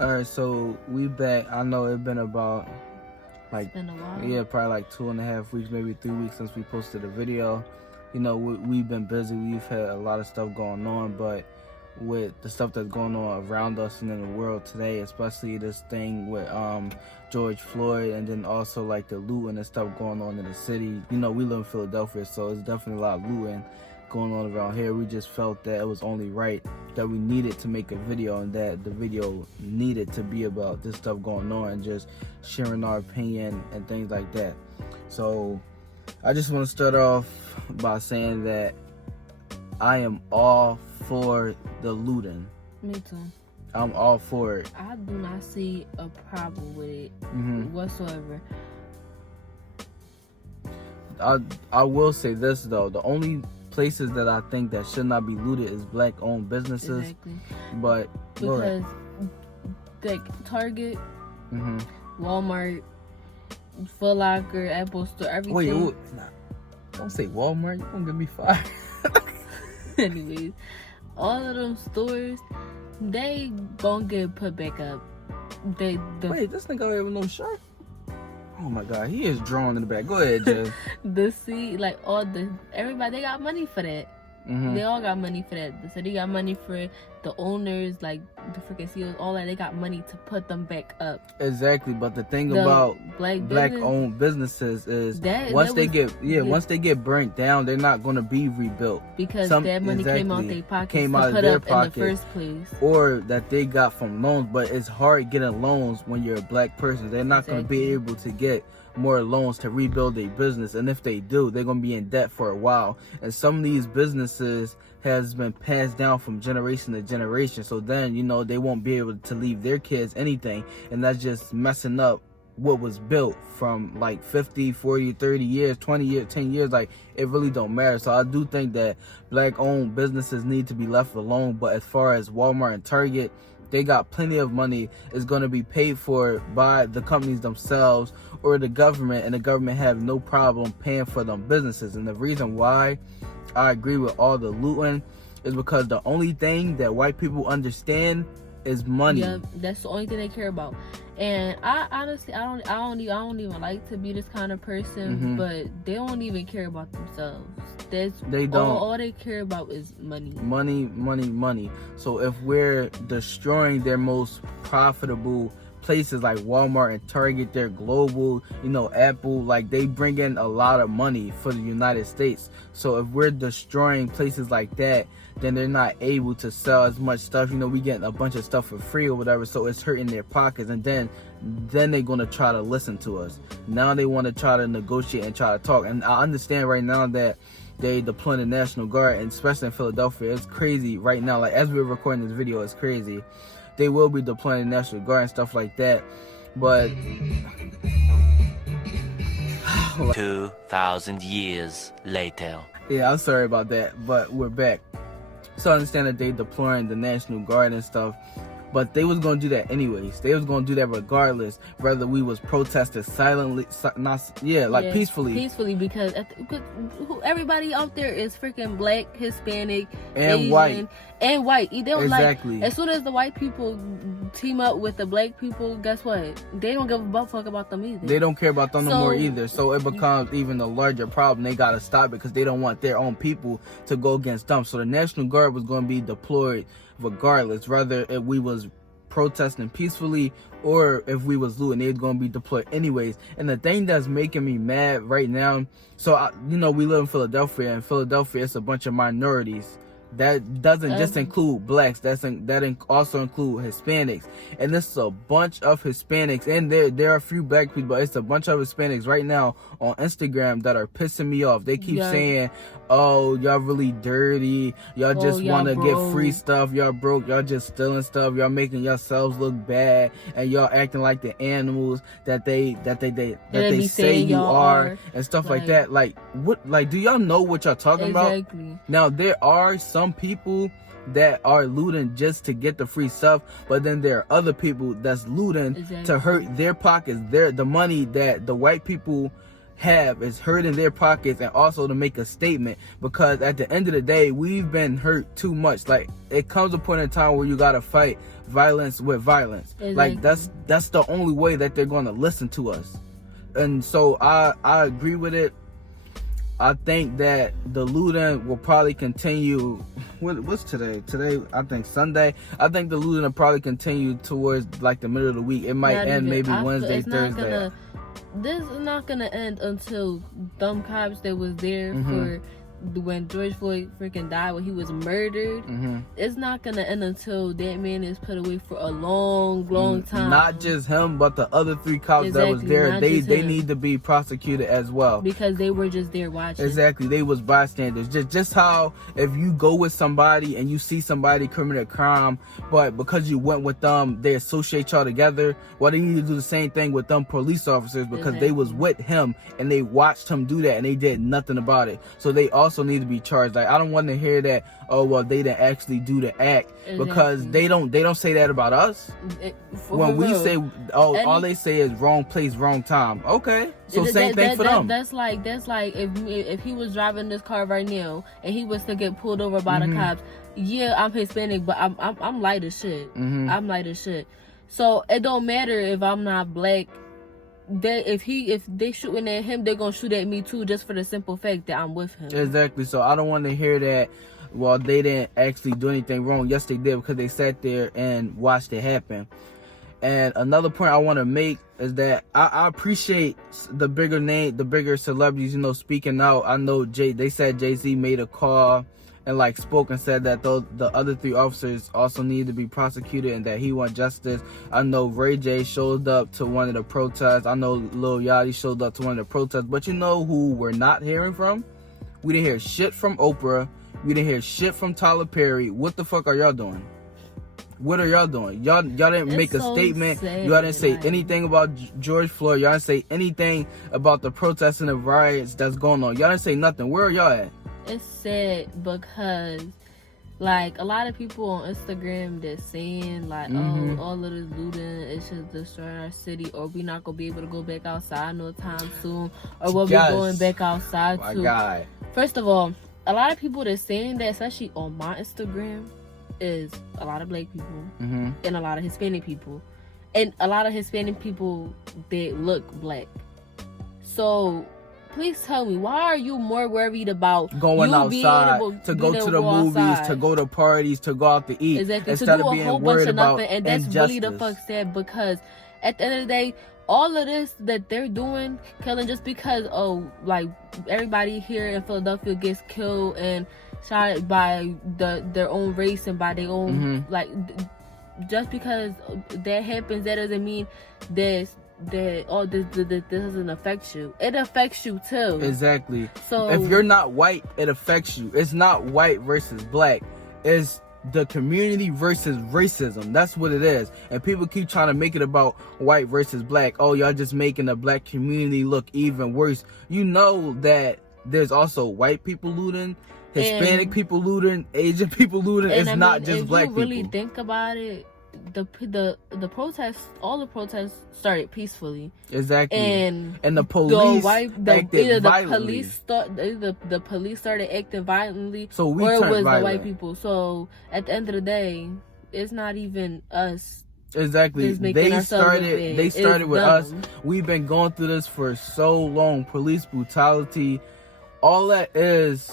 All right, so we back. I know it's been about It's been a while. yeah, probably like 2.5 weeks, maybe 3 weeks since we posted a video. You know, we've been busy. We've had a lot of stuff going on, but with the stuff that's going on around us and in the world today, especially this thing with George Floyd, and then also like the looting and stuff going on in the city. You know, we live in Philadelphia, so it's definitely a lot of looting going on around here. We just felt that it was only right that we needed to make a video, and that the video needed to be about this stuff going on and just sharing our opinion and things like that. So I just want to start off by saying that I am all for the looting. Me too. I'm all for it. I do not see a problem with it whatsoever. I will say this though, the only places that I think that should not be looted is black owned businesses. Exactly. But because like Target, Walmart, Foot Locker, Apple Store, everything. Wait, don't say Walmart. You're gonna get me fired. Anyways, all of them stores, they gonna get put back up. Wait, this nigga out here with no shirt? Oh my god, he is drawn in the back. Go ahead, Jay. Everybody, they got money for that. They all got money for that. So they got money for the owners, like the freaking CEOs, all that. They got money to put them back up. Exactly, but the thing about black-owned businesses is once they get burnt down, they're not going to be rebuilt because that money came out their pockets, in the first place, or that they got from loans. But it's hard getting loans when you're a black person. They're not going to be able to get more loans to rebuild their business, and if they do, they're going to be in debt for a while. And some of these businesses has been passed down from generation to generation, so then, you know, they won't be able to leave their kids anything, and that's just messing up what was built from like 50, 40, 30 years, 20 years, 10 years. Like, it really don't matter. So I do think that black owned businesses need to be left alone. But as far as Walmart and Target, they got plenty of money. It's going to be paid for by the companies themselves or the government, and the government have no problem paying for them businesses. And the reason why I agree with all the looting is because the only thing that white people understand is money. Yeah, that's the only thing they care about. And I honestly, I don't even like to be this kind of person, but they don't even care about themselves. They don't. All they care about is money. Money. So if we're destroying their most profitable places like Walmart and Target, they're global, you know, Apple, like they bring in a lot of money for the United States. So if we're destroying places like that, then they're not able to sell as much stuff. You know, we getting a bunch of stuff for free or whatever, so it's hurting their pockets. And then they're gonna try to listen to us. Now they want to try to negotiate and try to talk. And I understand right now that they deploy the National Guard, and especially in Philadelphia, it's crazy right now. Like, as we're recording this video, it's crazy. They will be deploying the National Guard and stuff like that, but 2,000 years later. Yeah, I'm sorry about that, but we're back. So I understand that they deploying the National Guard and stuff, but they was gonna do that anyways. They was gonna do that regardless, whether we was protesting silently, peacefully. Peacefully, because everybody out there is freaking black, Hispanic, and Asian, white. And white. They don't exactly. As soon as the white people team up with the black people, guess what? They don't give a fuck about them either. They don't care about them no more either. So it becomes even a larger problem. They gotta stop it because they don't want their own people to go against them. So the National Guard was gonna be deployed regardless, whether if we was protesting peacefully or if we was looting, they're gonna be deployed anyways. And the thing that's making me mad right now, so you know, we live in Philadelphia, and Philadelphia is a bunch of minorities. That doesn't just include blacks. That also include Hispanics, and this is a bunch of Hispanics. And there are a few black people, but it's a bunch of Hispanics right now on Instagram that are pissing me off. They keep saying, "Oh, y'all really dirty. Y'all just want to get free stuff. Y'all broke. Y'all just stealing stuff. Y'all making yourselves look bad, and y'all acting like the animals that they say you are, and stuff like that." Like, what? Like, do y'all know what y'all talking about? Now, there are some people that are looting just to get the free stuff, but then there are other people that's looting to hurt their pockets. The money that the white people have is hurting their pockets, and also to make a statement, because at the end of the day, we've been hurt too much. Like, it comes a point in time where you gotta fight violence with violence. Exactly. Like that's the only way that they're going to listen to us. And so I agree with it. I think that the looting will probably continue. What's today? Today, I think Sunday. I think the looting will probably continue towards like the middle of the week. It might end maybe Wednesday, Thursday. This is not gonna end until dumb cops that was there for when George Floyd freaking died, when he was murdered. It's not gonna end until that man is put away for a long time. Not just him, but the other 3 cops that was there. They need to be prosecuted as well, because they were just there watching. Exactly, they was bystanders. Just how if you go with somebody and you see somebody commit a crime, but because you went with them, they associate y'all together. Well, they need to do the same thing with them police officers, because they was with him and they watched him do that and they did nothing about it. So they also need to be charged. Like, I don't want to hear that, oh well, they didn't actually do the act, because they don't say that about us. When we say, oh, all they say is wrong place, wrong time. Okay, so same thing for them. That's like if he was driving this car right now and he was to get pulled over by the cops. Yeah, I'm Hispanic, but I'm light as shit. I'm light as shit. So it don't matter if I'm not black. If they shooting at him, they're gonna shoot at me too, just for the simple fact that I'm with him. Exactly. So I don't want to hear that, well, they didn't actually do anything wrong. Yes, they did, because they sat there and watched it happen. And another point I want to make is that I appreciate the bigger celebrities, speaking out. I know they said Jay-Z made a call and like spoke and said that the other 3 officers also need to be prosecuted and that he want justice. I know Ray J showed up to one of the protests. I know Lil Yachty showed up to one of the protests. But you know who we're not hearing from? We didn't hear shit from Oprah. We didn't hear shit from Tyler Perry. What the fuck are y'all doing? What are y'all doing? Y'all didn't make a statement. Y'all didn't say anything about George Floyd. Y'all didn't say anything about the protests and the riots that's going on. Y'all didn't say nothing. Where are y'all at? It's sad because, like, a lot of people on Instagram that's saying, like, oh, all of this looting, it should destroy our city, or we not gonna be able to go back outside no time soon, or we'll be going back outside too. God. First of all, a lot of people that's saying that, especially on my Instagram, is a lot of black people and a lot of Hispanic people, and a lot of Hispanic people that look black. So please tell me, why are you more worried about going outside, to go to the movies, to go to parties, to go out to eat, instead to do of being worried about nothing? And that's really the fuck sad, because at the end of the day, all of this that they're doing, killing just because, like, everybody here in Philadelphia gets killed and shot by their own race and by their own, like, just because that happens, that doesn't mean this doesn't affect you. It affects you too. Exactly. So if you're not white, it affects you. It's not white versus black. It's the community versus racism. That's what it is. And people keep trying to make it about white versus black. Oh, y'all just making the black community look even worse. You know that there's also white people looting, Hispanic people looting, Asian people looting. It's not just black people. If you really think about it, the protests, all the protests started peacefully. Exactly. And the police acted violently. The police started acting violently, so we or it was violent. The white people. So at the end of the day, it's not even us. Exactly. They started with us. We've been going through this for so long. Police brutality. All that is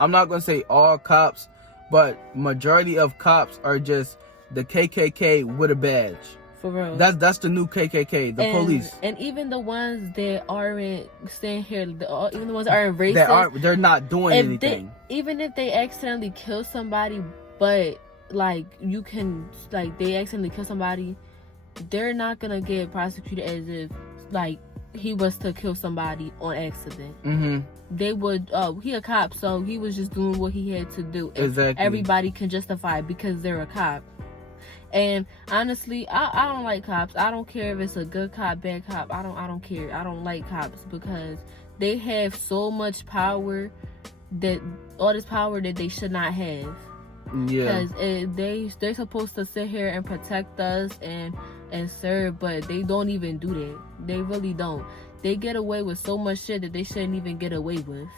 I'm not gonna say all cops, but majority of cops are just the KKK with a badge. For real. That's the new KKK, the police. And even the ones that aren't staying here, even the ones that aren't racist, they're not doing anything. Even if they accidentally kill somebody, but like they accidentally kill somebody, they're not gonna get prosecuted as if like he was to kill somebody on accident. They would, he a cop, so he was just doing what he had to do. Exactly. Everybody can justify it because they're a cop. And honestly, I don't like cops. I don't care if it's a good cop, bad cop. I don't care. I don't like cops because they have so much power, all this power that they should not have. Yeah. Because they're supposed to sit here and protect us and serve, but they don't even do that. They really don't. they get away with so much shit that they shouldn't even get away with.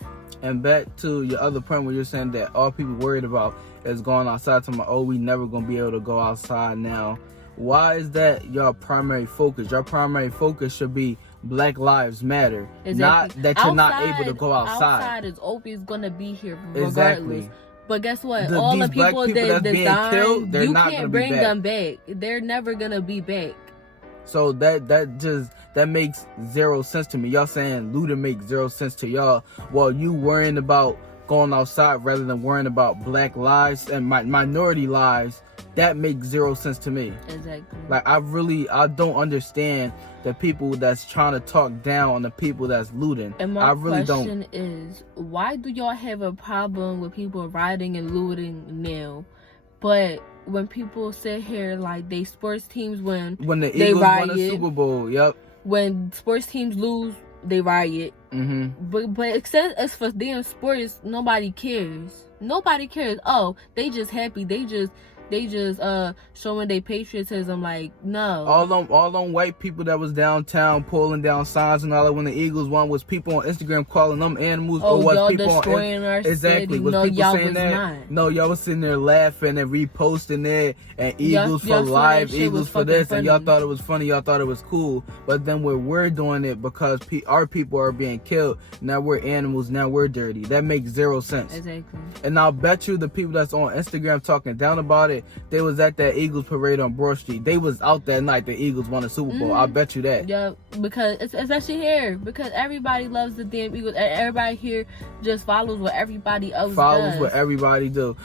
And back to your other point where you're saying that all people worried about is going outside, to my, oh, we never gonna be able to go outside now. Why is that your primary focus? Your primary focus should be Black Lives Matter, not that you're not able to go outside. Outside is always gonna be here regardless. Exactly. But guess what? All the people that died, killed, you can't bring them back. They're never gonna be back. So that makes zero sense to me. Y'all saying looting makes zero sense to y'all, while you worrying about going outside rather than worrying about Black lives and minority lives. That makes zero sense to me. Exactly. Like, I don't understand the people that's trying to talk down on the people that's looting. And my question is, why do y'all have a problem with people rioting and looting now? But when people sit here, like, they sports teams win, when the Eagles won the Super Bowl, yep. When sports teams lose, they riot. Mm-hmm. But except as for damn sports, nobody cares. Nobody cares. Oh, they just happy. They just showing their patriotism. Like, no. All them white people that was downtown pulling down signs and all that when the Eagles won, was people on Instagram calling them animals, or was y'all people destroying our exactly city. was No, people y'all saying was that? not. No, y'all was sitting there laughing and reposting it, and Eagles for life, Eagles for this, funny. And y'all thought it was funny, y'all thought it was cool. But then when we're doing it because our people are being killed, now we're animals, now we're dirty. That makes zero sense. Exactly. And I'll bet you the people that's on Instagram talking down about it, they was at that Eagles parade on Broad Street. They was out that night the Eagles won the Super Bowl. I bet you that. Yeah, because it's especially here, because everybody loves the damn Eagles. Everybody here just follows what everybody else does. What everybody do.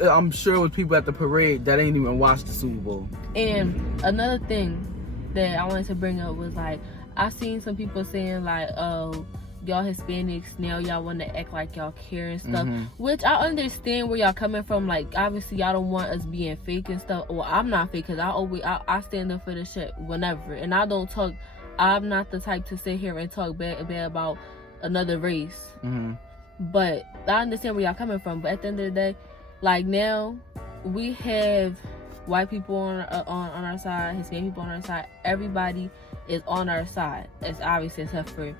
I'm sure it was people at the parade that ain't even watched the Super Bowl. And another thing that I wanted to bring up was, like, I seen some people saying, like, oh, y'all Hispanics, now y'all want to act like y'all care and stuff, which I understand where y'all coming from. Like, obviously y'all don't want us being fake and stuff. Well, I'm not fake, because I stand up for this shit whenever, and I'm not the type to sit here and talk bad about another race. But I understand where y'all coming from. But at the end of the day, like, now we have white people on our side, Hispanic people on our side. Everybody is on our side. It's obvious, except for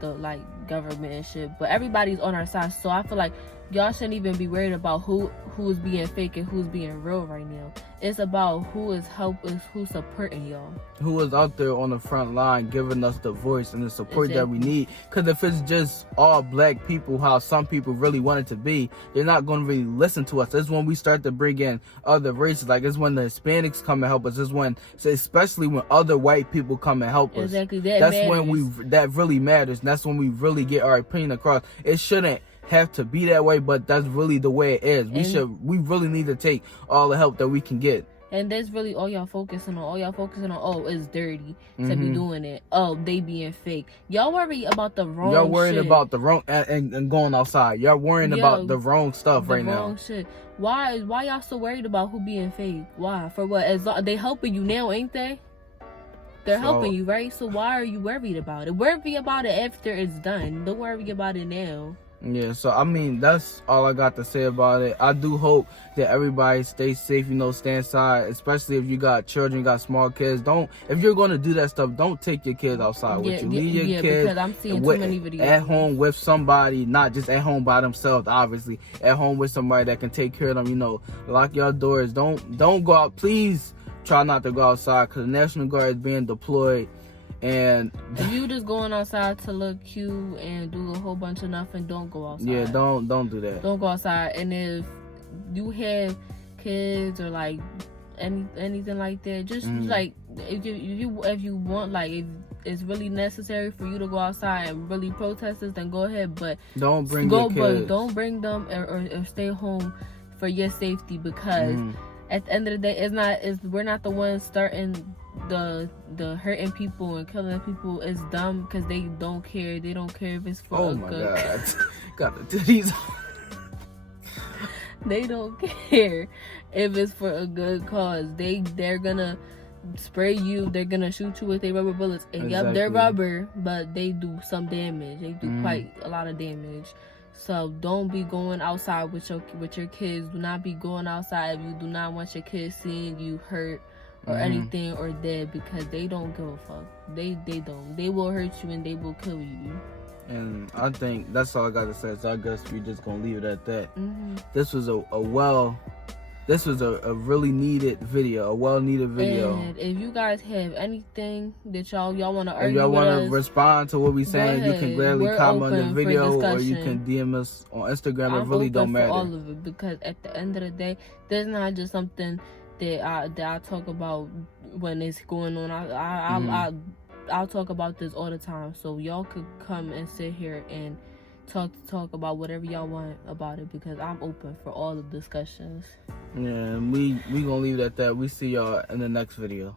the, like, government and shit, but everybody's on our side. So I feel like y'all shouldn't even be worried about who's being fake and who's being real right now. It's about who's supporting y'all, who is out there on the front line giving us the voice and the support that we need. Because if it's just all Black people, how some people really want it to be, they're not going to really listen to us. It's when we start to bring in other races, like it's when the Hispanics come and help us. It's when, especially when other white people come and help us. Exactly. That's when that really matters, and that's when we really get our opinion across. It shouldn't have to be that way, but that's really the way it is. We really need to take all the help that we can get. And that's really all y'all focusing on. Oh, it's dirty to be doing it. Oh, they being fake. Y'all worry about the wrong shit. Y'all worrying about the wrong and going outside. Y'all worrying about the wrong stuff right now. The wrong shit. Why y'all so worried about who being fake? Why? For what? They helping you now, ain't they? They're helping you, right? So why are you worried about it? Worry about it after it's done. Don't worry about it now. Yeah, so I mean, that's all I got to say about it. I do hope that everybody stays safe, stay inside, especially if you got children, you got small kids. If you're going to do that stuff, don't take your kids outside with you. Leave your kids because I'm seeing too many videos at home with somebody, not just at home by themselves, obviously. At home with somebody that can take care of them, lock your doors. Don't go out. Please try not to go outside, because the National Guard is being deployed. And if you just going outside to look cute and do a whole bunch of nothing, don't go outside. Yeah, don't do that. Don't go outside. And if you have kids or like anything like that, just like if you want, like, if it's really necessary for you to go outside and really protest this, then go ahead. But don't bring your kids. But don't bring them or stay home for your safety, because at the end of the day, we're not the ones starting the hurting people and killing people. Is dumb, because they don't care. They don't care if it's for God. Got the titties. They don't care if it's for a good cause. They're gonna spray you. They're gonna shoot you with their rubber bullets. And Yep, they're rubber, but they do some damage. They do quite a lot of damage. So don't be going outside with your kids. Do not be going outside if you do not want your kids seeing you hurt or anything or dead, because they don't give a fuck. They don't. They will hurt you and they will kill you. And I think that's all I got to say. So I guess we just gonna leave it at that. This was this was a really needed video, a well-needed video. And if you guys have anything that y'all want to argue, if y'all want to respond to what we saying, you can gladly comment on the video, or you can DM us on Instagram. It really don't matter. All of it, because at the end of the day, there's not just something that I talk about when it's going on. I'll talk about this all the time, so y'all could come and sit here and talk about whatever y'all want about it, because I'm open for all the discussions. Yeah, and we gonna leave it at that. We see y'all in the next video.